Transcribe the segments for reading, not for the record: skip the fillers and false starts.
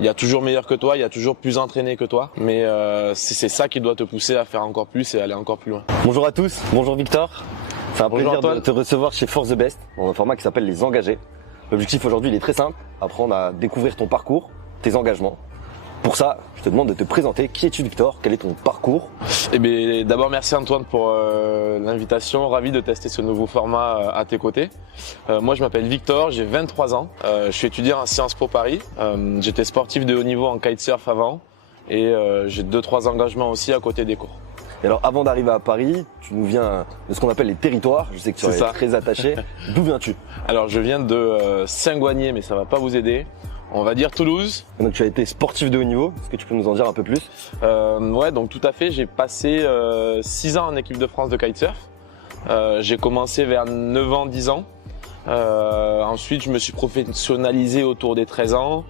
Il y a toujours meilleur que toi, il y a toujours plus entraîné que toi, mais c'est ça qui doit te pousser à faire encore plus et aller encore plus loin. Bonjour à tous, bonjour Victor. C'est un plaisir de te recevoir chez Force the Best, dans un format qui s'appelle Les Engagés. L'objectif aujourd'hui, il est très simple, apprendre à découvrir ton parcours, tes engagements. Pour ça, je te demande de te présenter. Qui es-tu, Victor? Quel est ton parcours? Eh bien, d'abord, merci Antoine pour l'invitation. Ravi de tester ce nouveau format à tes côtés. Moi, je m'appelle Victor, j'ai 23 ans. Je suis étudiant à Sciences Po Paris. J'étais sportif de haut niveau en kitesurf avant et j'ai 2-3 engagements aussi à côté des cours. Et alors, avant d'arriver à Paris, tu nous viens de ce qu'on appelle les territoires. Je sais que tu es très attaché. D'où viens-tu? Alors, je viens de Saint-Goigné, mais ça va pas vous aider. On va dire Toulouse. Donc tu as été sportif de haut niveau, est-ce que tu peux nous en dire un peu plus? Ouais, donc tout à fait, j'ai passé 6 ans en équipe de France de kitesurf. J'ai commencé vers 9 ans, 10 ans. Ensuite, je me suis professionnalisé autour des 13 ans,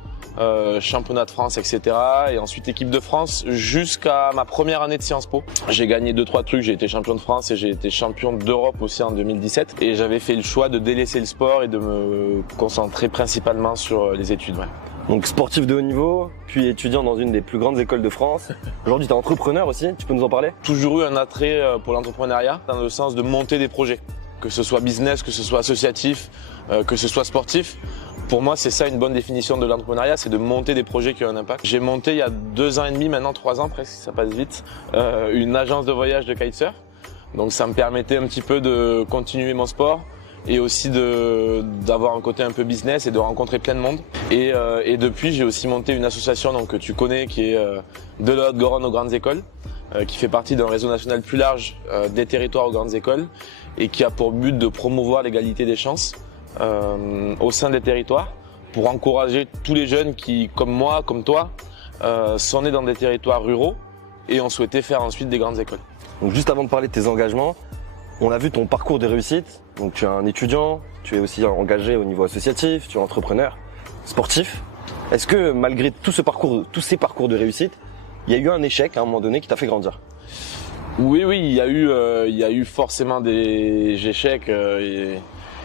championnat de France, etc. Et ensuite équipe de France jusqu'à ma première année de Sciences Po. J'ai gagné 2-3 trucs, j'ai été champion de France et j'ai été champion d'Europe aussi en 2017. Et j'avais fait le choix de délaisser le sport et de me concentrer principalement sur les études. Ouais. Donc sportif de haut niveau, puis étudiant dans une des plus grandes écoles de France. Aujourd'hui, tu es entrepreneur aussi, tu peux nous en parler? Toujours eu un attrait pour l'entrepreneuriat, dans le sens de monter des projets. Que ce soit business, que ce soit associatif, que ce soit sportif. Pour moi, c'est ça une bonne définition de l'entrepreneuriat, c'est de monter des projets qui ont un impact. J'ai monté il y a 2 ans et demi, maintenant 3 ans presque, ça passe vite, une agence de voyage de kitesurf. Donc ça me permettait un petit peu de continuer mon sport et aussi d'avoir un côté un peu business et de rencontrer plein de monde. Et depuis, j'ai aussi monté une association donc, que tu connais qui est de la Haute-Garonne aux grandes écoles, qui fait partie d'un réseau national plus large des territoires aux grandes écoles et qui a pour but de promouvoir l'égalité des chances au sein des territoires pour encourager tous les jeunes qui, comme moi, comme toi, sont nés dans des territoires ruraux et ont souhaité faire ensuite des grandes écoles. Donc juste avant de parler de tes engagements, on a vu ton parcours de réussite. Donc tu es un étudiant, tu es aussi engagé au niveau associatif, tu es entrepreneur, sportif. Est-ce que malgré tout ce parcours, tous ces parcours de réussite, il y a eu un échec à un moment donné qui t'a fait grandir? Oui, il y a eu forcément des échecs et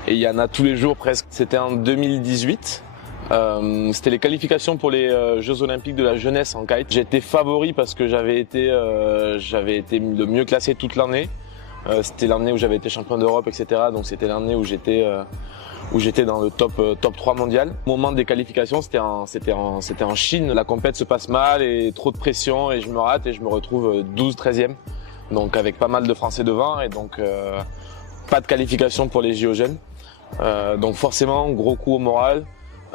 il y en a tous les jours presque. C'était en 2018. C'était les qualifications pour les Jeux Olympiques de la jeunesse en kite. J'étais favori parce que j'avais été le mieux classé toute l'année. C'était l'année où j'avais été champion d'Europe, etc. Donc c'était l'année où j'étais dans le top 3 mondial. Au moment des qualifications, c'était en Chine. La compète se passe mal et trop de pression et je me rate et je me retrouve 12-13e. Donc avec pas mal de Français devant et donc pas de qualification pour les JO jeunes. Donc forcément gros coup au moral,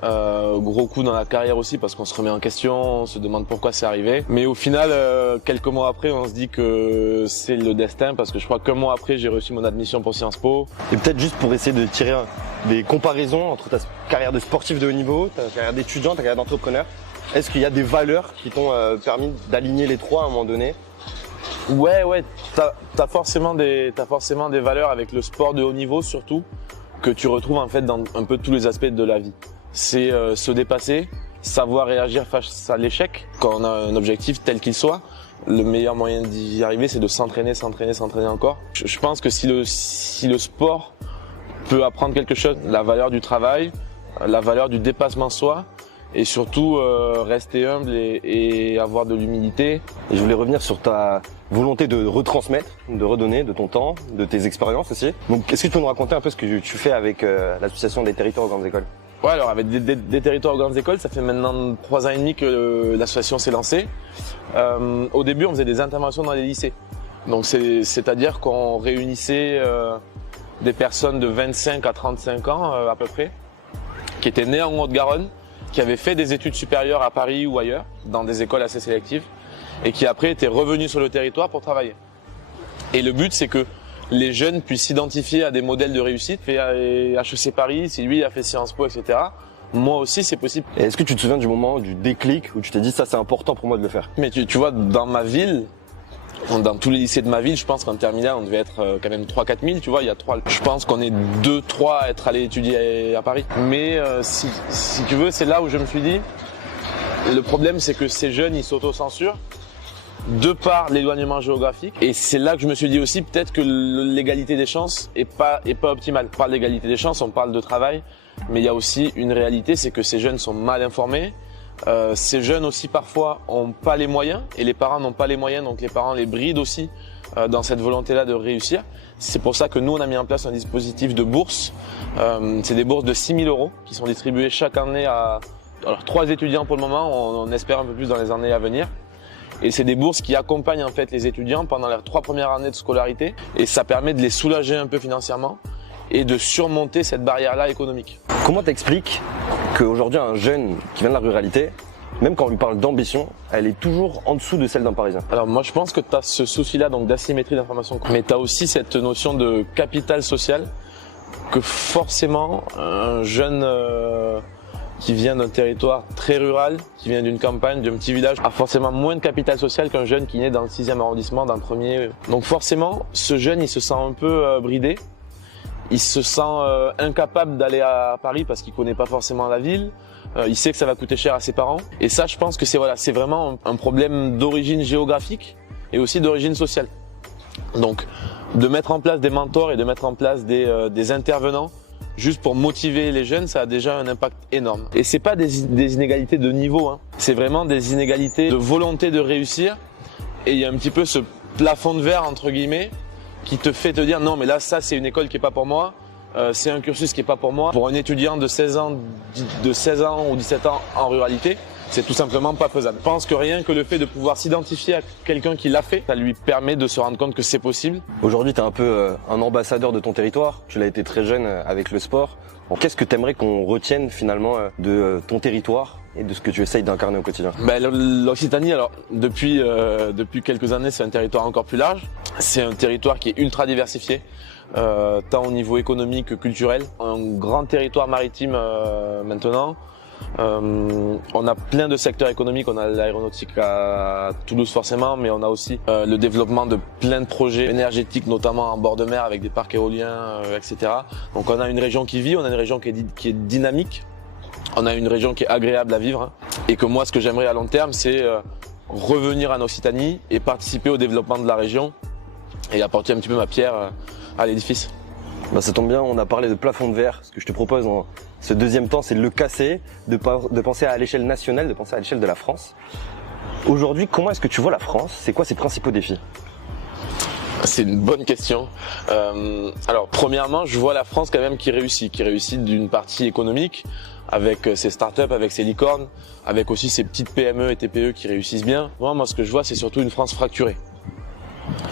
gros coup dans la carrière aussi parce qu'on se remet en question, on se demande pourquoi c'est arrivé. Mais au final, quelques mois après, on se dit que c'est le destin parce que je crois qu'un mois après, j'ai reçu mon admission pour Sciences Po. Et peut-être juste pour essayer de tirer des comparaisons entre ta carrière de sportif de haut niveau, ta carrière d'étudiant, ta carrière d'entrepreneur, est-ce qu'il y a des valeurs qui t'ont permis d'aligner les trois à un moment donné? Ouais, t'as forcément des valeurs avec le sport de haut niveau surtout que tu retrouves en fait dans un peu tous les aspects de la vie. C'est se dépasser, savoir réagir face à l'échec quand on a un objectif tel qu'il soit. Le meilleur moyen d'y arriver, c'est de s'entraîner encore. Je pense que si le sport peut apprendre quelque chose, la valeur du travail, la valeur du dépassement de soi, et surtout rester humble et avoir de l'humilité. Et je voulais revenir sur ta volonté de retransmettre, de redonner de ton temps, de tes expériences aussi. Donc est-ce que tu peux nous raconter un peu ce que tu fais avec l'association des territoires aux grandes écoles? Ouais, alors avec des territoires aux grandes écoles, ça fait maintenant 3 ans et demi que l'association s'est lancée. Au début, on faisait des interventions dans les lycées. Donc c'est-à-dire qu'on réunissait des personnes de 25 à 35 ans à peu près, qui étaient nées en Haute-Garonne, qui avaient fait des études supérieures à Paris ou ailleurs, dans des écoles assez sélectives, et qui après étaient revenus sur le territoire pour travailler. Et le but, c'est que les jeunes puissent s'identifier à des modèles de réussite. Fait HEC Paris, si lui a fait Sciences Po, etc. Moi aussi, c'est possible. Et est-ce que tu te souviens du moment, du déclic, où tu t'es dit ça c'est important pour moi de le faire? Mais tu vois, dans ma ville, dans tous les lycées de ma ville, je pense qu'en terminale, on devait être quand même 3-4 000, tu vois, il y a 3. Je pense qu'on est 2-3 à être allés étudier à Paris. Mais si tu veux, c'est là où je me suis dit, le problème c'est que ces jeunes, ils s'autocensurent de par l'éloignement géographique. Et c'est là que je me suis dit aussi, peut-être que l'égalité des chances est pas optimale. On parle d'égalité des chances, on parle de travail, mais il y a aussi une réalité, c'est que ces jeunes sont mal informés, Ces jeunes aussi parfois ont pas les moyens et les parents n'ont pas les moyens, donc les parents les brident aussi dans cette volonté-là de réussir. C'est pour ça que nous on a mis en place un dispositif de bourse. C'est des bourses de 6 000 € qui sont distribuées chaque année à 3 étudiants pour le moment. On espère un peu plus dans les années à venir. Et c'est des bourses qui accompagnent en fait les étudiants pendant leurs 3 premières années de scolarité et ça permet de les soulager un peu financièrement et de surmonter cette barrière-là économique. Comment t'expliques qu'aujourd'hui un jeune qui vient de la ruralité, même quand on lui parle d'ambition, elle est toujours en dessous de celle d'un Parisien? Alors moi je pense que tu as ce souci-là donc d'asymétrie d'information, mais tu as aussi cette notion de capital social que forcément un jeune qui vient d'un territoire très rural, qui vient d'une campagne, d'un petit village, a forcément moins de capital social qu'un jeune qui naît dans le 6e arrondissement, dans le premier. Donc forcément, ce jeune, il se sent un peu bridé. Il se sent incapable d'aller à Paris parce qu'il connaît pas forcément la ville. Il sait que ça va coûter cher à ses parents. Et ça, je pense que c'est vraiment un problème d'origine géographique et aussi d'origine sociale. Donc, de mettre en place des mentors et de mettre en place des intervenants juste pour motiver les jeunes, ça a déjà un impact énorme. Et c'est pas des inégalités de niveau, hein. C'est vraiment des inégalités de volonté de réussir. Et il y a un petit peu ce plafond de verre, entre guillemets, qui te fait te dire non mais là ça c'est une école qui est pas pour moi, c'est un cursus qui est pas pour moi. Pour un étudiant de 16 ans ou 17 ans en ruralité, c'est tout simplement pas faisable. Je pense que rien que le fait de pouvoir s'identifier à quelqu'un qui l'a fait, ça lui permet de se rendre compte que c'est possible. Aujourd'hui, tu es un peu un ambassadeur de ton territoire. Tu l'as été très jeune avec le sport. Qu'est-ce que tu aimerais qu'on retienne finalement de ton territoire et de ce que tu essayes d'incarner au quotidien? L'Occitanie, alors depuis quelques années, c'est un territoire encore plus large. C'est un territoire qui est ultra diversifié, tant au niveau économique que culturel. Un grand territoire maritime maintenant. On a plein de secteurs économiques, on a l'aéronautique à Toulouse forcément, mais on a aussi le développement de plein de projets énergétiques, notamment en bord de mer avec des parcs éoliens, etc. Donc on a une région qui vit, on a une région qui est dynamique, on a une région qui est agréable à vivre, hein. Et que moi ce que j'aimerais à long terme c'est revenir en Occitanie et participer au développement de la région et apporter un petit peu ma pierre à l'édifice. Ça tombe bien, on a parlé de plafond de verre. Ce que je te propose dans ce deuxième temps, c'est de le casser, de penser à l'échelle nationale, de penser à l'échelle de la France. Aujourd'hui, comment est-ce que tu vois la France? C'est quoi ses principaux défis? C'est une bonne question. Alors, premièrement, je vois la France quand même qui réussit d'une partie économique, avec ses startups, avec ses licornes, avec aussi ses petites PME et TPE qui réussissent bien. Moi, ce que je vois, c'est surtout une France fracturée.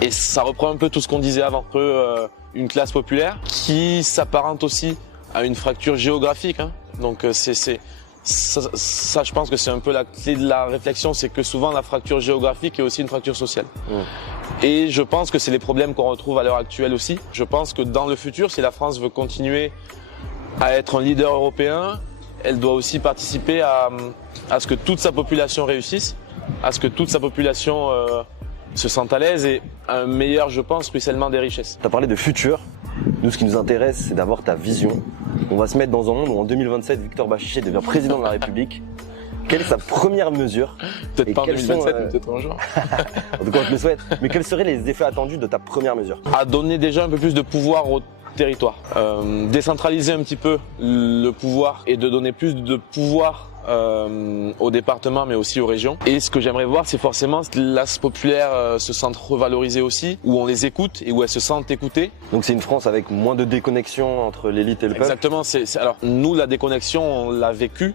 Et ça reprend un peu tout ce qu'on disait avant, une classe populaire qui s'apparente aussi à une fracture géographique, hein. Donc ça, je pense que c'est un peu la clé de la réflexion, c'est que souvent la fracture géographique est aussi une fracture sociale. Et je pense que c'est les problèmes qu'on retrouve à l'heure actuelle aussi. Je pense que dans le futur, si la France veut continuer à être un leader européen, elle doit aussi participer à ce que toute sa population réussisse, à ce que toute sa population se sentent à l'aise et un meilleur, je pense, ruissellement des richesses. Tu as parlé de futur. Nous, ce qui nous intéresse, c'est d'avoir ta vision. On va se mettre dans un monde où en 2027, Victor Bachichet devient président de la République. Quelle est sa première mesure? Peut-être pas en 2027, mais peut-être un jour. En tout cas, je le souhaite. Mais quels seraient les effets attendus de ta première mesure? À donner déjà un peu plus de pouvoir au territoire. Décentraliser un petit peu le pouvoir et de donner plus de pouvoir au département mais aussi aux régions. Et ce que j'aimerais voir, c'est forcément que la classe populaire se sente revalorisée aussi, où on les écoute et où elles se sentent écoutées. Donc c'est une France avec moins de déconnexion entre l'élite et le peuple. Exactement. Alors nous, la déconnexion, on l'a vécue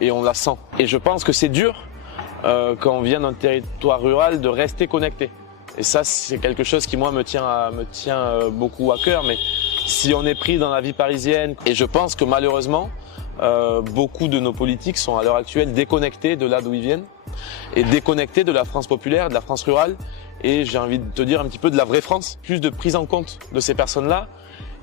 et on la sent. Et je pense que c'est dur quand on vient d'un territoire rural de rester connecté. Et ça, c'est quelque chose qui moi me tient beaucoup à cœur. Mais si on est pris dans la vie parisienne, et je pense que malheureusement beaucoup de nos politiques sont à l'heure actuelle déconnectés de là d'où ils viennent et déconnectés de la France populaire, de la France rurale et j'ai envie de te dire un petit peu de la vraie France. Plus de prise en compte de ces personnes-là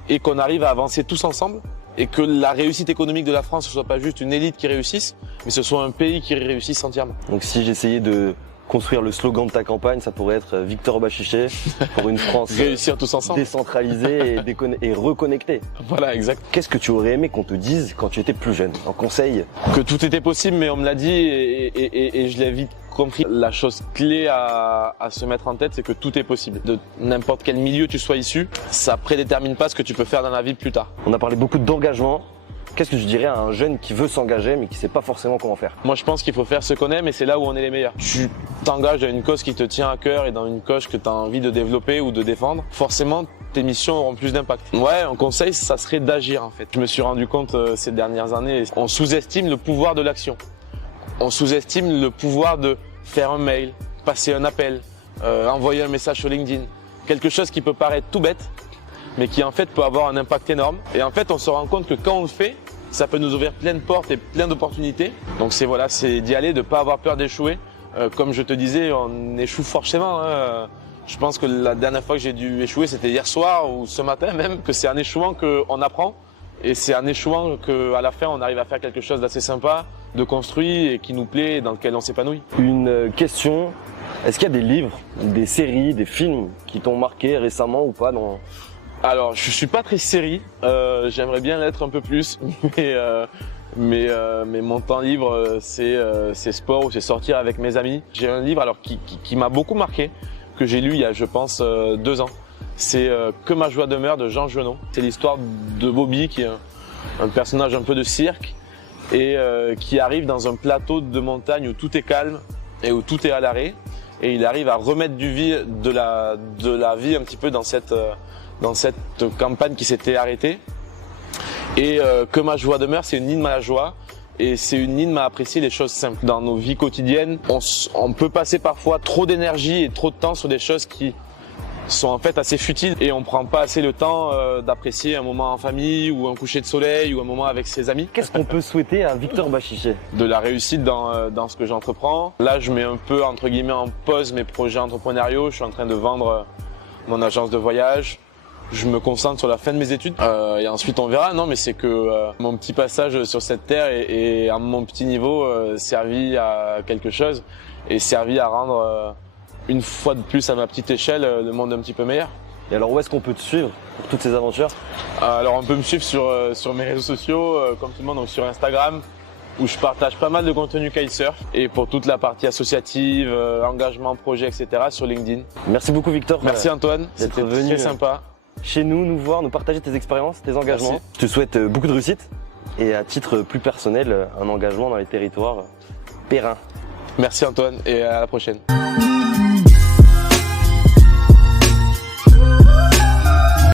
et qu'on arrive à avancer tous ensemble et que la réussite économique de la France ne soit pas juste une élite qui réussisse, mais ce soit un pays qui réussisse entièrement. Donc si j'essayais de construire le slogan de ta campagne, ça pourrait être Victor Bachichet pour une France réussir tous ensemble, décentralisée et reconnectée. Voilà, exact. Qu'est-ce que tu aurais aimé qu'on te dise quand tu étais plus jeune, en conseil? Que tout était possible, mais on me l'a dit et je l'ai vite compris. La chose clé à se mettre en tête, c'est que tout est possible. De n'importe quel milieu tu sois issu, ça prédétermine pas ce que tu peux faire dans la vie plus tard. On a parlé beaucoup d'engagement. Qu'est-ce que je dirais à un jeune qui veut s'engager mais qui sait pas forcément comment faire? Moi, je pense qu'il faut faire ce qu'on aime et c'est là où on est les meilleurs. Tu t'engages dans une cause qui te tient à cœur et dans une cause que tu as envie de développer ou de défendre. Forcément, tes missions auront plus d'impact. Ouais, un conseil, ça serait d'agir en fait. Je me suis rendu compte ces dernières années, on sous-estime le pouvoir de l'action. On sous-estime le pouvoir de faire un mail, passer un appel, envoyer un message sur LinkedIn. Quelque chose qui peut paraître tout bête, mais qui en fait peut avoir un impact énorme. Et en fait, on se rend compte que quand on le fait, ça peut nous ouvrir plein de portes et plein d'opportunités. Donc c'est d'y aller, de pas avoir peur d'échouer. Comme je te disais, on échoue forcément. Je pense que la dernière fois que j'ai dû échouer, c'était hier soir ou ce matin même, que c'est en échouant qu'on apprend. Et c'est en échouant qu'à la fin, on arrive à faire quelque chose d'assez sympa, de construit et qui nous plaît et dans lequel on s'épanouit. Une question, est-ce qu'il y a des livres, des séries, des films qui t'ont marqué récemment ou pas dans... Alors, je suis pas très série, j'aimerais bien l'être un peu plus, mais mon temps libre, c'est sport ou c'est sortir avec mes amis. J'ai un livre alors qui m'a beaucoup marqué, que j'ai lu il y a je pense 2 ans. C'est Que ma joie demeure de Jean Genot. C'est l'histoire de Bobby qui est un personnage un peu de cirque et qui arrive dans un plateau de montagne où tout est calme et où tout est à l'arrêt et il arrive à remettre de la vie un petit peu dans cette campagne qui s'était arrêtée. Et Que ma joie demeure, c'est une hymne à la joie et c'est une hymne à apprécier les choses simples. Dans nos vies quotidiennes, on peut passer parfois trop d'énergie et trop de temps sur des choses qui sont en fait assez futiles et on prend pas assez le temps d'apprécier un moment en famille ou un coucher de soleil ou un moment avec ses amis. Qu'est-ce qu'on peut souhaiter à Victor Bachiché? De la réussite dans ce que j'entreprends. Là, je mets un peu entre guillemets en pause mes projets entrepreneuriaux. Je suis en train de vendre mon agence de voyage. Je me concentre sur la fin de mes études et ensuite on verra. Non, mais c'est que mon petit passage sur cette terre et à mon petit niveau servi à quelque chose et servi à rendre une fois de plus à ma petite échelle le monde un petit peu meilleur. Et alors où est-ce qu'on peut te suivre pour toutes ces aventures? Alors on peut me suivre sur mes réseaux sociaux comme tout le monde, donc sur Instagram où je partage pas mal de contenu kitesurf et pour toute la partie associative, engagement, projet, etc. sur LinkedIn. Merci beaucoup Victor. Merci Antoine, c'était très sympa. Chez nous voir, nous partager tes expériences, tes engagements. Merci. Je te souhaite beaucoup de réussite et à titre plus personnel, un engagement dans les territoires pérennes. Merci Antoine et à la prochaine.